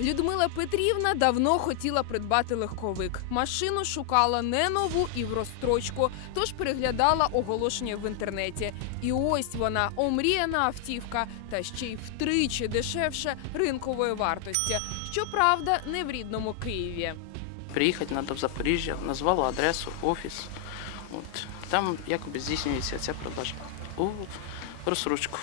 Людмила Петрівна давно хотіла придбати легковик. Машину шукала не нову і в розстрочку, тож переглядала оголошення в інтернеті. І ось вона омріяна автівка, та ще й втричі дешевше ринкової вартості. Щоправда, не в рідному Києві. Приїхати треба в Запоріжжя, назвала адресу, офіс. От. Там якоби здійснюється ця продажа у розсрочку.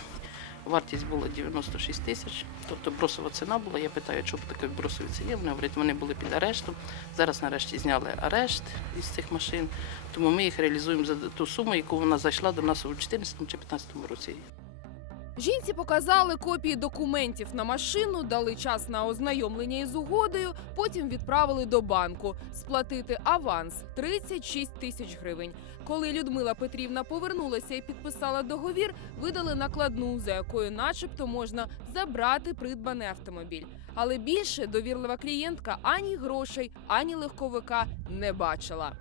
Вартість була 96 тисяч, тобто бросова ціна була. Я питаю, чому таке бросові ціні. Вони говорять, вони були під арештом. Зараз нарешті зняли арешт із цих машин, тому ми їх реалізуємо за ту суму, яку вона зайшла до нас у 2014 чи 2015 році. Жінці показали копії документів на машину, дали час на ознайомлення із угодою, потім відправили до банку сплатити аванс 36 тисяч гривень. Коли Людмила Петрівна повернулася і підписала договір, видали накладну, за якою, начебто, можна забрати придбаний автомобіль. Але більше довірлива клієнтка ані грошей, ані легковика не бачила.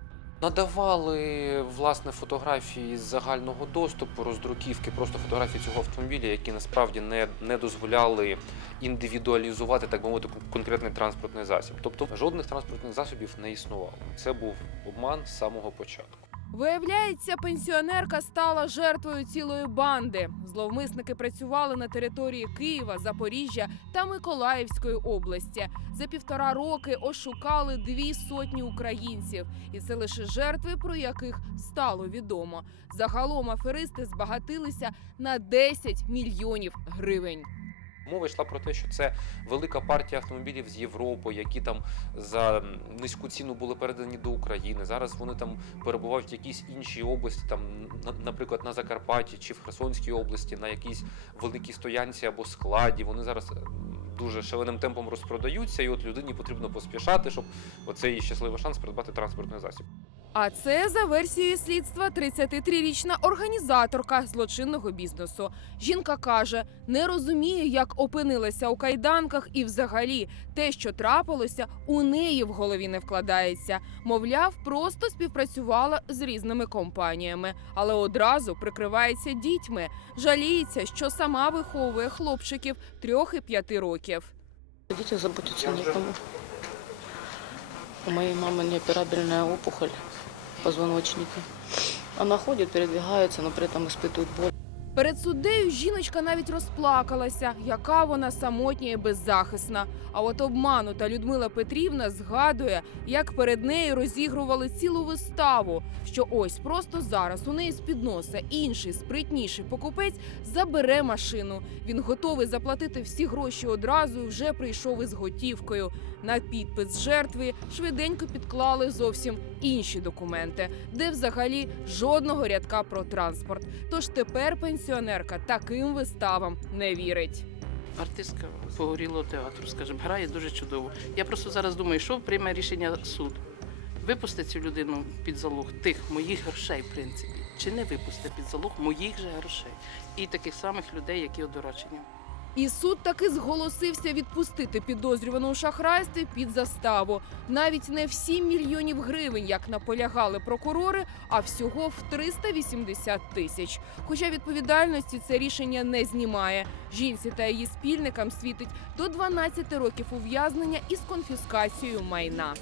Надавали власне фотографії з загального доступу, роздруківки, просто фотографії цього автомобіля, які насправді не, не дозволяли індивідуалізувати, так би мовити, конкретний транспортний засіб. Тобто жодних транспортних засобів не існувало. Це був обман з самого початку. Виявляється, пенсіонерка стала жертвою цілої банди. Зловмисники працювали на території Києва, Запоріжжя та Миколаївської області. За півтора роки ошукали дві сотні українців, і це лише жертви, про яких стало відомо. Загалом аферисти збагатилися на 10 мільйонів гривень. Мова йшла про те, що це велика партія автомобілів з Європи, які там за низьку ціну були передані до України. Зараз вони там перебувають в якійсь іншій області, там, на- наприклад, на Закарпатті чи в Херсонській області, на якійсь великій стоянці або складі. Вони зараз дуже шаленим темпом розпродаються, і от людині потрібно поспішати, щоб оцей щасливий шанс придбати транспортний засіб. А це за версією слідства 33-річна організаторка злочинного бізнесу. Жінка каже, не розуміє, як опинилася у кайданках, і взагалі те, що трапилося, у неї в голові не вкладається. Мовляв, просто співпрацювала з різними компаніями, але одразу прикривається дітьми. Жаліється, що сама виховує хлопчиків трьох і п'яти років. О детях заботиться некому. У моей мамы неоперабельная опухоль позвоночника. Она ходит, передвигается, но при этом испытывает боль. Перед суддею жіночка навіть розплакалася, яка вона самотня і беззахисна. А от обманута Людмила Петрівна згадує, як перед нею розігрували цілу виставу. Що ось просто зараз у неї з-під носа інший спритніший покупець забере машину. Він готовий заплатити всі гроші одразу і вже прийшов із готівкою. На підпис жертви швиденько підклали зовсім інші документи, де взагалі жодного рядка про транспорт. Тож тепер пенсіонерка таким виставам не вірить. Артистка погорілого театру, скажімо, грає дуже чудово. Я просто зараз думаю, що прийме рішення суд. Випусти цю людину під залог тих моїх грошей, в принципі, чи не випусти під залог моїх же грошей і таких самих людей, які одурачені. І суд таки зголосився відпустити підозрювану у шахрайстві під заставу. Навіть не в 7 мільйонів гривень, як наполягали прокурори, а всього в 380 тисяч. Хоча відповідальності це рішення не знімає. Жінці та її спільникам світить до 12 років ув'язнення із конфіскацією майна.